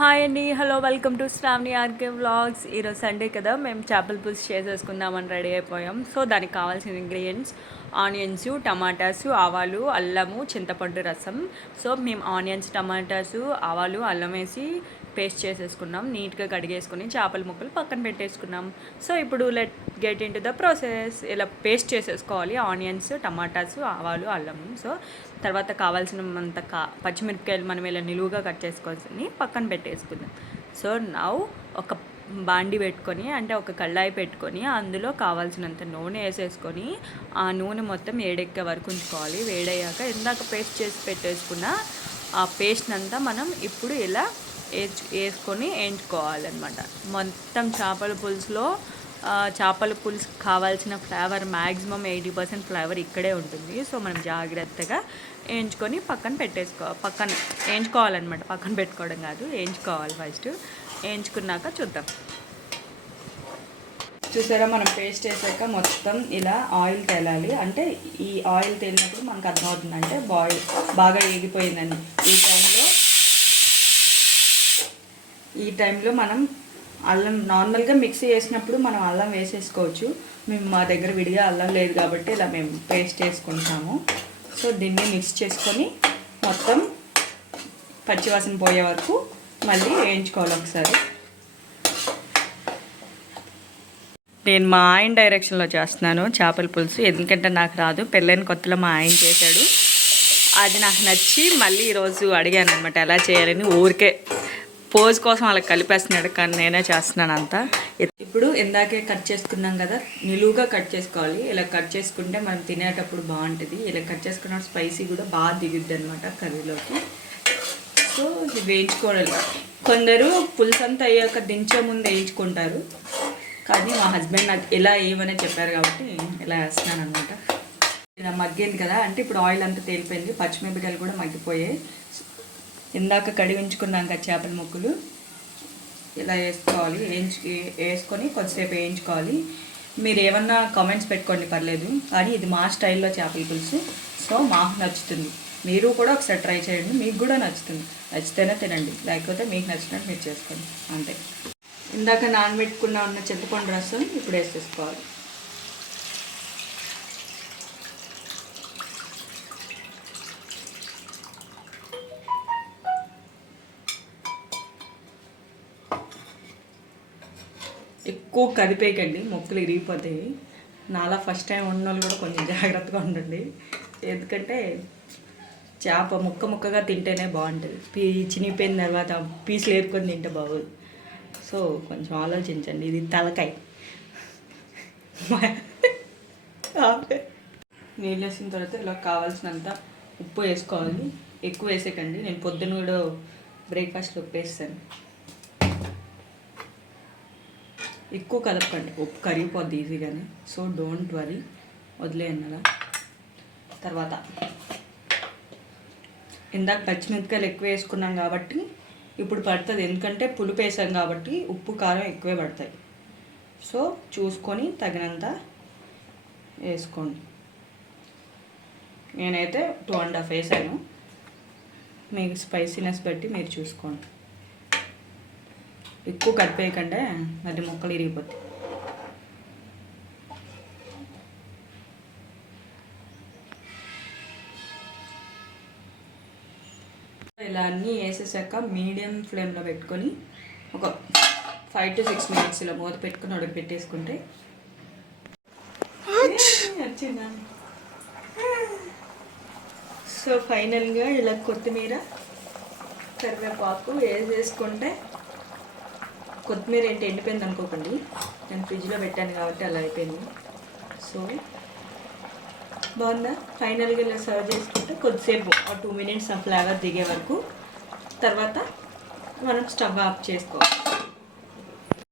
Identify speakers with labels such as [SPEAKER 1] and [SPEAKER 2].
[SPEAKER 1] Hi అండి hello welcome to Sravani RK vlogs. ఈరోజు Sunday కదా మేము చేపల పులుసు చేసేసుకుందామని రెడీ అయిపోయాం. సో దానికి కావాల్సిన ఇంగ్రీడియంట్స్ ఆనియన్స్ టమాటాసు ఆవాలు అల్లము చింతపండు రసం. సో మేము ఆనియన్స్ టమాటాసు ఆవాలు అల్లం వేసి పేస్ట్ చేసేసుకున్నాం నీట్గా కడిగేసుకుని చేపల ముక్కలు పక్కన పెట్టేసుకున్నాం. సో ఇప్పుడు let get into the process ఇలా పేస్ట్ చేసేసుకోవాలి. ఆనియన్స్ టమాటాస్ ఆవాలు అల్లం. సో తర్వాత కావాల్సినంత కా పచ్చిమిరపకాయలు మనం ఇలా నిలువుగా కట్ చేసుకోవాల్సింది పక్కన పెట్టేసుకుందాం. సో నవ్వు ఒక బాండి పెట్టుకొని అంటే ఒక కళ్ళాయి పెట్టుకొని అందులో కావాల్సినంత నూనె వేసేసుకొని ఆ నూనె మొత్తం వేడెక్కే వరకు ఉంచుకోవాలి. వేడయ్యాక ఇందాక పేస్ట్ చేసి పెట్టేసుకున్న ఆ పేస్ట్ అంతా మనం ఇప్పుడు ఇలా వేసి వేసుకొని వేయించుకోవాలన్నమాట మొత్తం చేపల పులుసులో చేపల పులుసు కావాల్సిన flavour maximum eighty percent flavour ఇక్కడే ఉంటుంది. సో మనం జాగ్రత్తగా వేయించుకొని పక్కన పెట్టేసుకో పక్కన వేయించుకోవాలన్నమాట పక్కన పెట్టుకోవడం కాదు వేయించుకోవాలి ఫస్ట్. వేయించుకున్నాక చూద్దాం. చూసారా మనం పేస్ట్ వేసాక మొత్తం ఇలా ఆయిల్ తేలాలి. అంటే ఈ ఆయిల్ తేలినప్పుడు మనకు అర్థమవుతుంది అంటే బాయిల్ బాగా ఏగిపోయిందని ఈ టైంలో ఈ టైంలో మనం అల్లం నార్మల్గా మిక్సీ చేసినప్పుడు మనం అల్లం వేసేసుకోవచ్చు. మేము మా దగ్గర విడిగా అల్లం లేదు కాబట్టి ఇలా మేము పేస్ట్ వేసుకుంటాము సో దీన్ని మిక్స్ చేసుకొని మొత్తం పచ్చివాసన పోయే వరకు మళ్ళీ వేయించుకోవాలి ఒకసారి. నేను మా ఆయన డైరెక్షన్లో చేస్తున్నాను చేపల పులుసు. ఎందుకంటే నాకు రాదు పెళ్ళైన కొత్తలో మా ఆయన చేశాడు. అది నాకు నచ్చి మళ్ళీ ఈరోజు అడిగాను అనమాట ఎలా చేయాలని ఊరికే. పోజ్ కోసం వాళ్ళకి కలిపేస్తున్నాడు కానీ నేనే చేస్తున్నాను అంతా. ఇప్పుడు ఇందాకే కట్ చేసుకున్నాం కదా నిలువుగా కట్ చేసుకోవాలి. ఇలా కట్ చేసుకుంటే మనం తినేటప్పుడు బాగుంటుంది. ఇలా కట్ చేసుకున్న స్పైసీ కూడా బాగా దిగుద్ది అనమాట కర్రీలోకి. సో ఇది వేయించుకోవాలి. కొందరు పులుసు అంతా అయ్యాక దించే ముందు వేయించుకుంటారు. కానీ మా హస్బెండ్ నాకు ఇలా ఏమని చెప్పారు కాబట్టి ఇలా వేస్తున్నాను అనమాట ఇలా మగ్గింది కదా అంటే ఇప్పుడు ఆయిల్ అంతా తేలిపోయింది. పచ్చిమిరపకాయలు కూడా మగ్గిపోయాయి. ఇందాక కడిగించుకున్నాం కదా చేపల ముక్కలు. ఇలా వేసుకోవాలి. వేయించు వేసుకొని కొద్దిసేపు వేయించుకోవాలి. మీరు ఏమన్నా కామెంట్స్ పెట్టుకోండి పర్లేదు. కానీ ఇది మా స్టైల్లో చేపల పులుసు. సో మాకు నచ్చుతుంది. మీరు కూడా ఒకసారి ట్రై చేయండి. మీకు కూడా నచ్చుతుంది. నచ్చితేనే తినండి. లేకపోతే మీకు నచ్చినట్టు మీరు చేసుకోండి. అంతే. ఇందాక నానబెట్టుకున్న ఉన్న చింతపండు రసం ఇప్పుడు వేసేసుకోవాలి. ఎక్కువ కదిపేయకండి మొక్కలు ఇరిగిపోతాయి. నాలా ఫస్ట్ టైం ఉన్న వాళ్ళు కూడా కొంచెం జాగ్రత్తగా ఉండండి. ఎందుకంటే చేప ముక్క ముక్కగా తింటేనే బాగుంటుంది. పీ చినిగిపోయిన తర్వాత పీసులు ఏరుకొని తింటే బాగోదు. సో కొంచెం ఆలోచించండి ఇది తలకాయ. నీళ్ళు వేసిన తర్వాత ఇలా కావాల్సినంత ఉప్పు వేసుకోవాలి. ఎక్కువ వేసేకండి నేను పొద్దున్న కూడా బ్రేక్ఫాస్ట్లో ఉప్పు వేస్తాను. ఎక్కువ కలపకండి. ఉప్పు కరిగిపోద్ది ఈజీగానే. సో డోంట్ వరీ వదిలేయండి అలా తర్వాత ఇందాక పచ్చిమిరపకాయలు ఎక్కువ వేసుకున్నాం కాబట్టి ఇప్పుడు పడుతుంది. ఎందుకంటే పులుపు వేసాం కాబట్టి ఉప్పు కారం ఎక్కువే పడతాయి. సో చూసుకొని తగినంత వేసుకోండి. నేనైతే టూ అండ్ హాఫ్ వేసాను. మీకు స్పైసీనెస్ బట్టి మీరు చూసుకోండి. ఎక్కువ కలిపేయకంటే మళ్ళీ ముక్కలు ఇరిగిపోతాయి. ఇలా అన్నీ వేసేసాక మీడియం ఫ్లేమ్లో పెట్టుకొని ఒక ఫైవ్ టు సిక్స్ మినిట్స్ ఇలా మూత పెట్టుకుని ఉడక పెట్టేసుకుంటే సో ఫైనల్గా ఇలా కొత్తిమీర కరివేపాకు వేసేసుకుంటే కొత్తిమీర ఏంటి ఎండిపోయింది అనుకోకండి. నేను ఫ్రిడ్జ్లో పెట్టాను కాబట్టి అలా అయిపోయింది. సో బాగుందా? ఫైనల్గా ఇలా సర్వ్ చేసుకుంటే కొద్దిసేపు ఆ టూ మినిట్స్ ఆ ఫ్లేవర్ దిగే వరకు తర్వాత మనం స్టవ్ ఆఫ్ చేసుకోవాలి.